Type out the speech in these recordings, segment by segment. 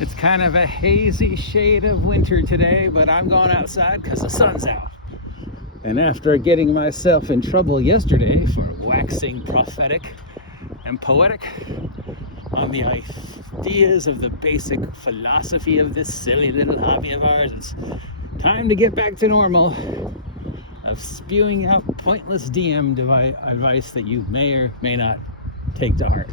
It's kind of a hazy shade of winter today, but I'm going outside because the sun's out. And after getting myself in trouble yesterday for waxing prophetic and poetic on the ideas of the basic philosophy of this silly little hobby of ours, it's time to get back to normal of spewing out pointless DM advice that you may or may not take to heart.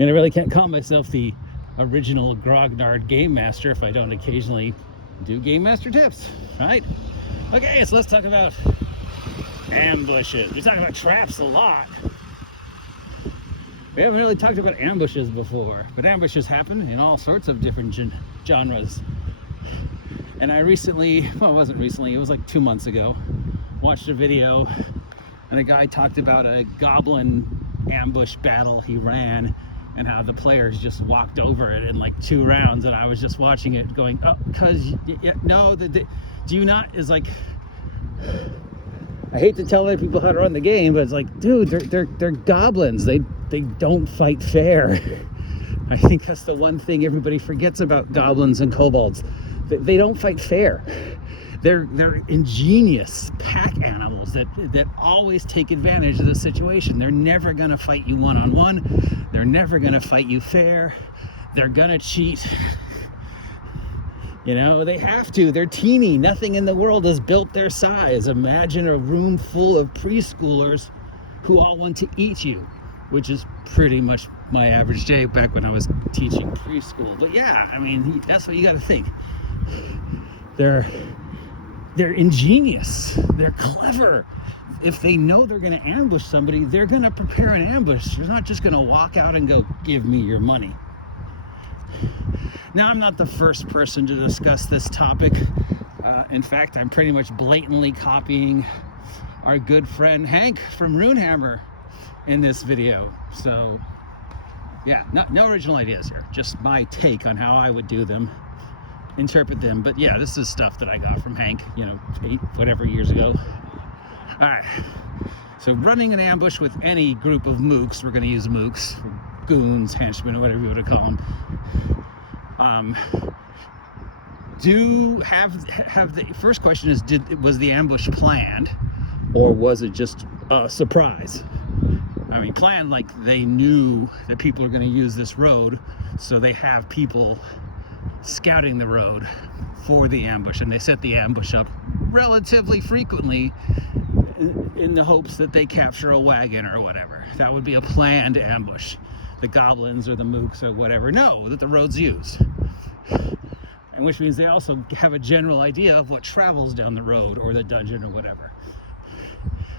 And I really can't call myself the original Grognard Game Master if I don't occasionally do Game Master tips, right? Okay, so let's talk about ambushes. We talk about traps a lot. We haven't really talked about ambushes before, but ambushes happen in all sorts of different genres. And I recently, well, it wasn't recently, it was like 2 months ago, watched a video and a guy talked about a goblin ambush battle he ran and how the players just walked over it in like 2 rounds, and I was just watching it going, oh, because no, do you not, is like, I hate to tell other people how to run the game, but it's like, dude, they're goblins. They don't fight fair. I think that's the one thing everybody forgets about goblins and kobolds. They don't fight fair. They're ingenious pack animals that always take advantage of the situation. They're never gonna fight you one-on-one. They're never gonna fight you fair. They're gonna cheat. You know, they have to. They're teeny. Nothing in the world is built their size. Imagine a room full of preschoolers who all want to eat you, which is pretty much my average day back when I was teaching preschool. But yeah, I mean, that's what you got to think. They're ingenious. They're clever. If they know they're going to ambush somebody, they're going to prepare an ambush. They're not just going to walk out and go, give me your money. Now, I'm not the first person to discuss this topic. In fact, I'm pretty much blatantly copying our good friend Hank from Runehammer in this video. So, yeah, no original ideas here. Just my take on how I would do them, interpret them. But yeah, this is stuff that I got from Hank, 8 years ago. All right. So running an ambush with any group of mooks, we're going to use mooks, goons, henchmen, or whatever you want to call them. The first question is, was the ambush planned, or was it just a surprise? I mean, planned like they knew that people are going to use this road, so they have people scouting the road for the ambush, and they set the ambush up relatively frequently in the hopes that they capture a wagon or whatever. That would be a planned ambush. The goblins or the mooks or whatever know that the road's used. And which means they also have a general idea of what travels down the road or the dungeon or whatever.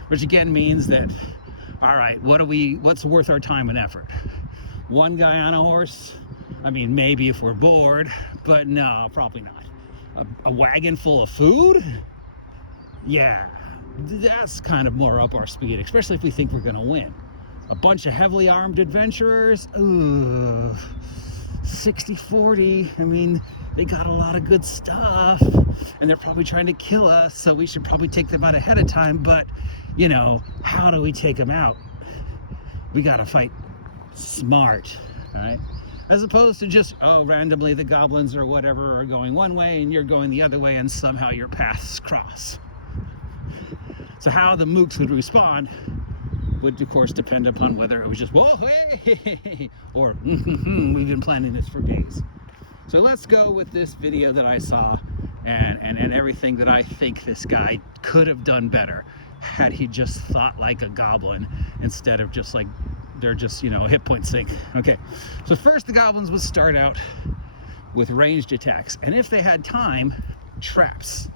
Which again means that, all right, what's worth our time and effort? One guy on a horse? I mean, maybe if we're bored, but no, probably not. A wagon full of food? Yeah, that's kind of more up our speed, especially if we think we're gonna win. A bunch of heavily armed adventurers? Ooh, 60-40. I mean, they got a lot of good stuff, and they're probably trying to kill us, so we should probably take them out ahead of time, but, how do we take them out? We gotta fight smart, right? As opposed to just, randomly the goblins or whatever are going one way and you're going the other way and somehow your paths cross. So how the mooks would respond would, of course, depend upon whether it was just, whoa, hey, or we've been planning this for days. So let's go with this video that I saw and everything that I think this guy could have done better had he just thought like a goblin instead of just like they're just, hit point sink. Okay, so first the goblins would start out with ranged attacks, and if they had time, traps.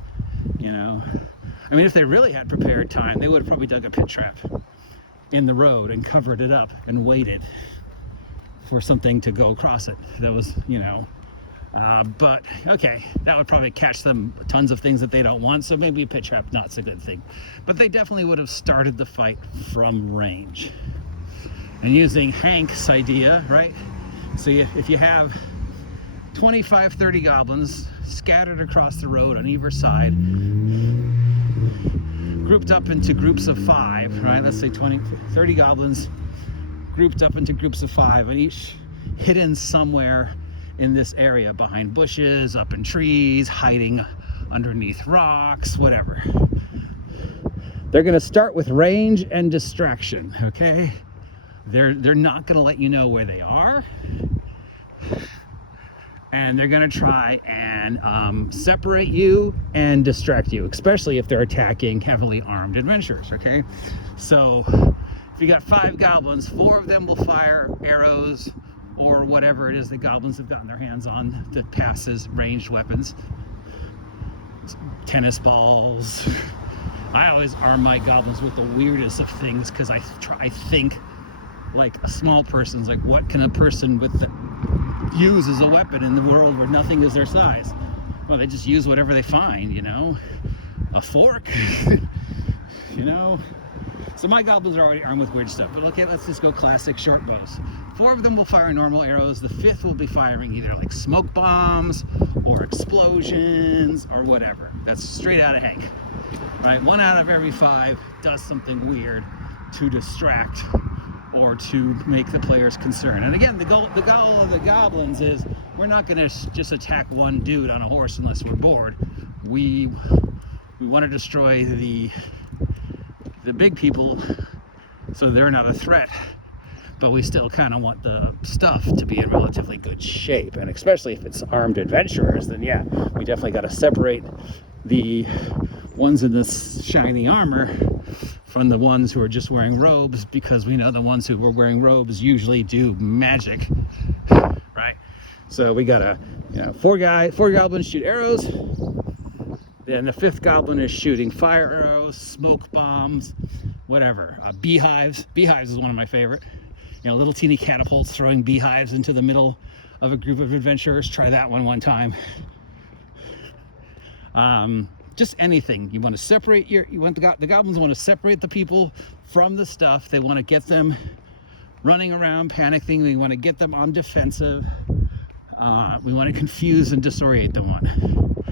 I mean, if they really had prepared time, they would have probably dug a pit trap in the road and covered it up and waited for something to go across it. That was, but okay, that would probably catch them tons of things that they don't want, so maybe a pit trap not so good thing. But they definitely would have started the fight from range. And using Hank's idea, right? So if you have 25, 30 goblins scattered across the road on either side, grouped up into groups of 5, right? Let's say 20, 30 goblins grouped up into groups of 5, and hidden somewhere in this area, behind bushes, up in trees, hiding underneath rocks, whatever. They're going to start with range and distraction, okay? They're not going to let you know where they are. And they're going to try and separate you and distract you, especially if they're attacking heavily armed adventurers, okay? So if you got 5 goblins, 4 of them will fire arrows or whatever it is the goblins have gotten their hands on that passes ranged weapons. Tennis balls. I always arm my goblins with the weirdest of things because I think like a small person's like, what can a person with the use as a weapon in the world where nothing is their size? Well, they just use whatever they find, you know, a fork, you know. So my goblins are already armed with weird stuff, but okay, let's just go classic short bows. 4 of them will fire normal arrows. The 5th will be firing either like smoke bombs or explosions or whatever. That's straight out of Hank, right? 1 out of every 5 does something weird to distract or to make the players concerned. And again, the goal of the goblins is we're not going to just attack one dude on a horse unless we're bored. We want to destroy the big people so they're not a threat, but we still kind of want the stuff to be in relatively good shape. And especially if it's armed adventurers, then yeah, we definitely got to separate the ones in this shiny armor from the ones who are just wearing robes, because we know the ones who were wearing robes usually do magic, right? So we gotta, you know, 4 goblins shoot arrows. Then the 5th goblin is shooting fire arrows, smoke bombs, whatever. Beehives. Beehives is one of my favorite. You know, little teeny catapults throwing beehives into the middle of a group of adventurers. Try that one time. Just anything. You want to separate the goblins want to separate the people from the stuff. They want to get them running around, panicking. We want to get them on defensive. We want to confuse and disorient them one.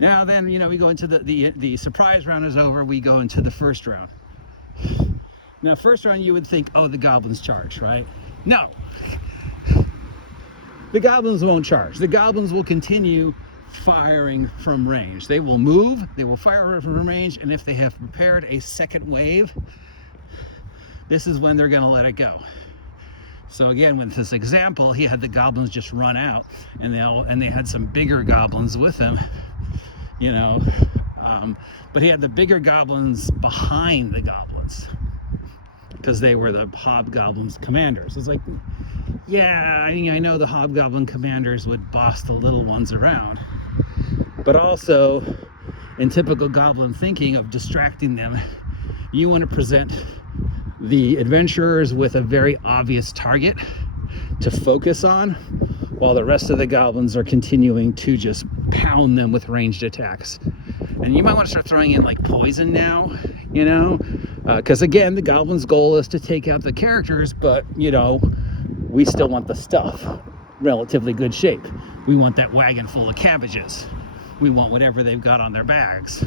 Now then, you know, we go into the surprise round is over. We go into the first round. Now, first round, you would think, oh, the goblins charge, right? No. The goblins won't charge. The goblins will continue firing from range. They will move, they will fire from range, and if they have prepared a second wave, this is when they're going to let it go. So again, with this example, he had the goblins just run out, and they had some bigger goblins with him, you know, but he had the bigger goblins behind the goblins because they were the hobgoblins commanders. It's like, yeah, I know the hobgoblin commanders would boss the little ones around, but also in typical goblin thinking of distracting them, you want to present the adventurers with a very obvious target to focus on, while the rest of the goblins are continuing to just pound them with ranged attacks. And you might want to start throwing in like poison now, you know, because again, the goblins' goal is to take out the characters, but you know, we still want the stuff relatively good shape. We want that wagon full of cabbages. We want whatever they've got on their bags.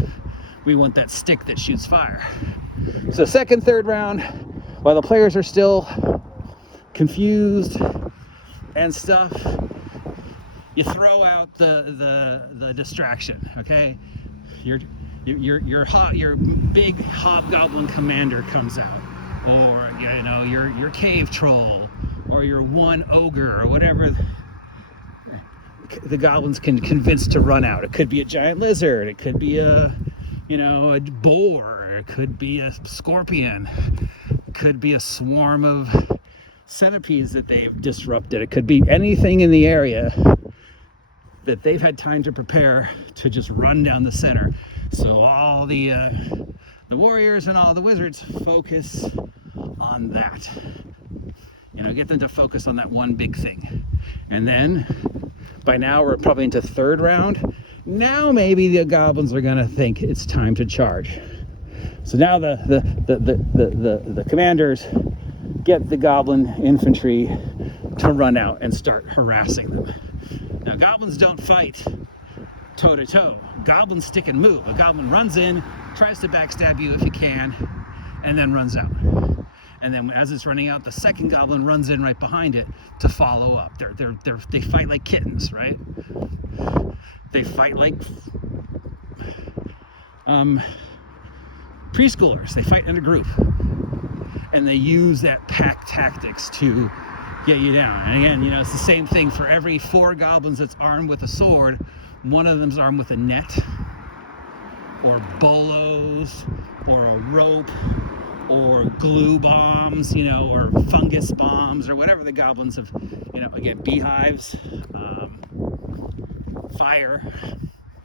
We want that stick that shoots fire. So second, third round, while the players are still confused and stuff, you throw out the distraction, okay? Your big hobgoblin commander comes out, or you know, your cave troll, or your one ogre, or whatever the goblins can convince to run out. It could be a giant lizard, it could be a boar, it could be a scorpion, it could be a swarm of centipedes that they've disrupted. It could be anything in the area that they've had time to prepare to just run down the center. So all the warriors and all the wizards focus on that. You know, get them to focus on that one big thing. And then by now we're probably into third round. Now maybe the goblins are gonna think it's time to charge. So now the commanders get the goblin infantry to run out and start harassing them. Now, goblins don't fight toe to toe. Goblins stick and move. A goblin runs in, tries to backstab you if he can, and then runs out. And then as it's running out, the second goblin runs in right behind it to follow up. They fight like kittens, right? They fight like preschoolers. They fight in a group, and they use that pack tactics to get you down. And again, you know, it's the same thing for every 4 goblins that's armed with a sword. One of them's armed with a net, or bolos, or a rope, or glue bombs, you know, or fungus bombs, or whatever the goblins have, you know, again, beehives, fire,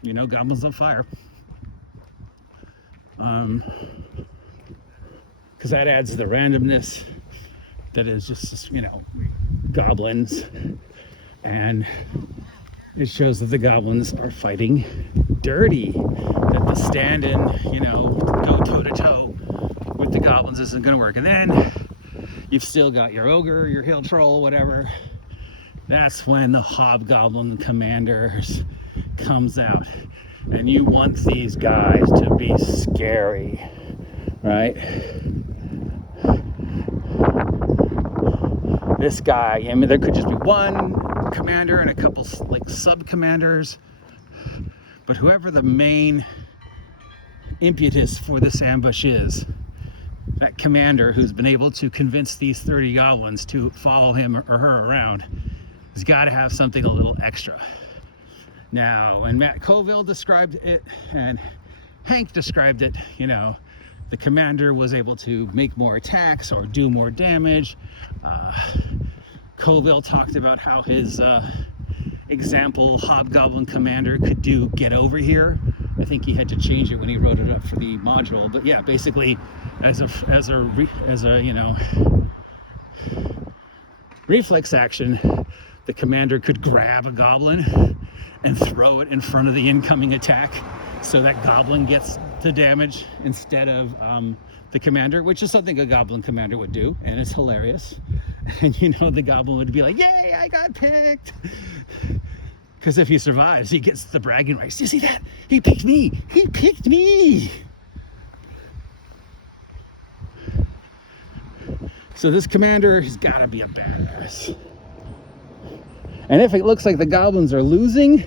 you know, goblins on fire. Because that adds the randomness that is just, you know, goblins. And it shows that the goblins are fighting dirty, that the stand-in, you know, go toe-to-toe with the goblins isn't going to work. And then you've still got your ogre, your hill troll, whatever. That's when the hobgoblin commanders comes out. And you want these guys to be scary, right? This guy, I mean, there could just be one commander and a couple like sub-commanders, but whoever the main impetus for this ambush is, that commander who's been able to convince these 30 goblins to follow him or her around has got to have something a little extra. Now, when Matt Colville described it and Hank described it, you know, the commander was able to make more attacks or do more damage. Colville talked about how his example hobgoblin commander could do get over here. I think he had to change it when he wrote it up for the module, but yeah, basically as a you know, reflex action, the commander could grab a goblin and throw it in front of the incoming attack, so that goblin gets the damage instead of the commander, which is something a goblin commander would do, and it's hilarious. And you know, the goblin would be like, yay, I got picked. Because if he survives, he gets the bragging rights. You see that? He picked me. He picked me. So this commander has got to be a badass. And if it looks like the goblins are losing,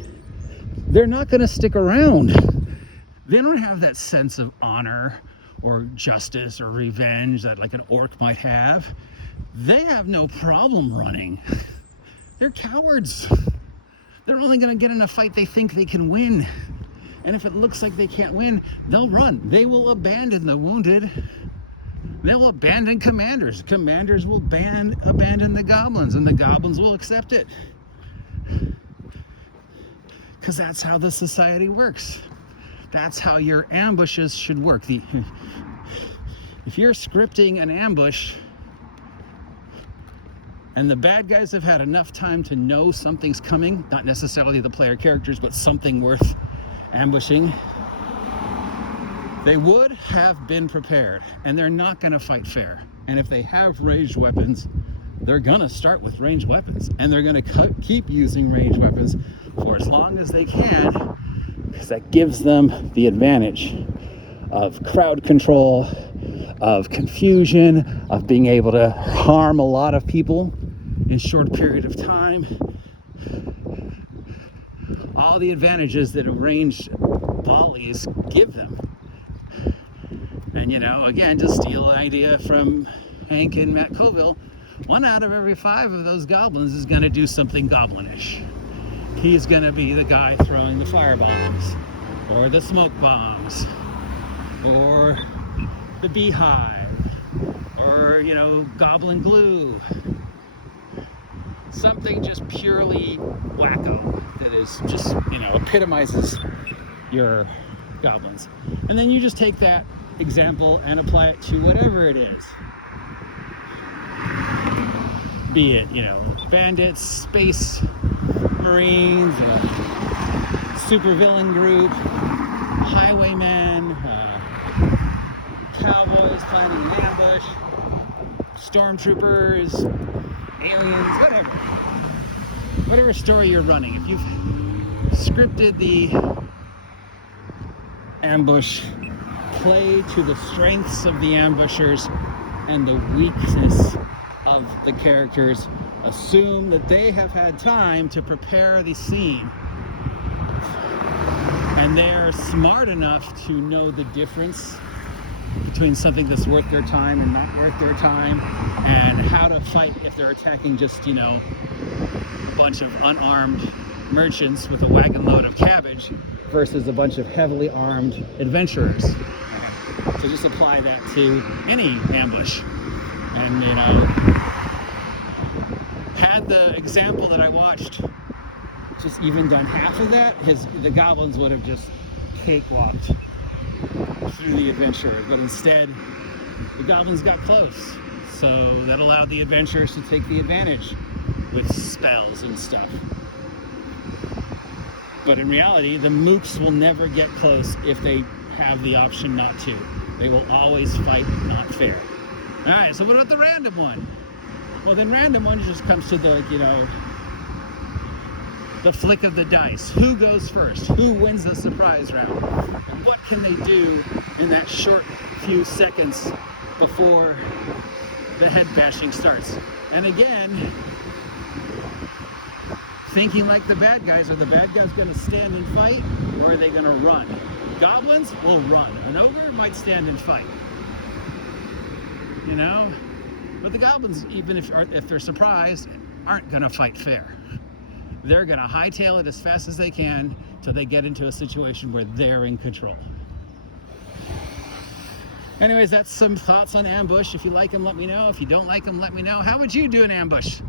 they're not going to stick around. They don't have that sense of honor or justice or revenge that like an orc might have. They have no problem running. They're cowards. They're only going to get in a fight they think they can win. And if it looks like they can't win, they'll run. They will abandon the wounded. They'll abandon commanders. Commanders will abandon the goblins, and the goblins will accept it. Because that's how the society works. That's how your ambushes should work. If you're scripting an ambush and the bad guys have had enough time to know something's coming, not necessarily the player characters, but something worth ambushing, they would have been prepared, and they're not going to fight fair. And if they have ranged weapons, they're going to start with ranged weapons, and they're going to keep using ranged weapons for as long as they can, because that gives them the advantage of crowd control, of confusion, of being able to harm a lot of people in a short period of time. All the advantages that ranged volleys give them. And you know, again, to steal an idea from Hank and Matt Colville, 1 out of every 5 of those goblins is going to do something goblinish. He's going to be the guy throwing the fire bombs, or the smoke bombs, or the beehive, or, you know, goblin glue. Something just purely wacko that is just, you know, epitomizes your goblins. And then you just take that example and apply it to whatever it is. Be it, you know, bandits, space marines, super villain group, highwaymen, cowboys planning an ambush, stormtroopers, aliens, whatever story you're running. If you've scripted the ambush, play to the strengths of the ambushers and the weakness of the characters. Assume that they have had time to prepare the scene, and they're smart enough to know the difference between something that's worth their time and not worth their time, and how to fight if they're attacking just, you know, a bunch of unarmed merchants with a wagon load of cabbage versus a bunch of heavily armed adventurers. So just apply that to any ambush. And, you know, had the example that I watched just even done half of that, the goblins would have just cakewalked through the adventurers, but instead the goblins got close, so that allowed the adventurers to take the advantage with spells and stuff. But in reality, the mooks will never get close if they have the option not to. They will always fight not fair. All right, so what about the random one? Well, then random one just comes to the, like, you know, the flick of the dice. Who goes first? Who wins the surprise round? And what can they do in that short few seconds before the head bashing starts? And again, thinking like the bad guys. Are the bad guys going to stand and fight, or are they going to run? Goblins will run. An ogre might stand and fight. You know? But the goblins, even if they're surprised, aren't going to fight fair. They're going to hightail it as fast as they can till they get into a situation where they're in control. Anyways, that's some thoughts on ambush. If you like them, let me know. If you don't like them, let me know. How would you do an ambush?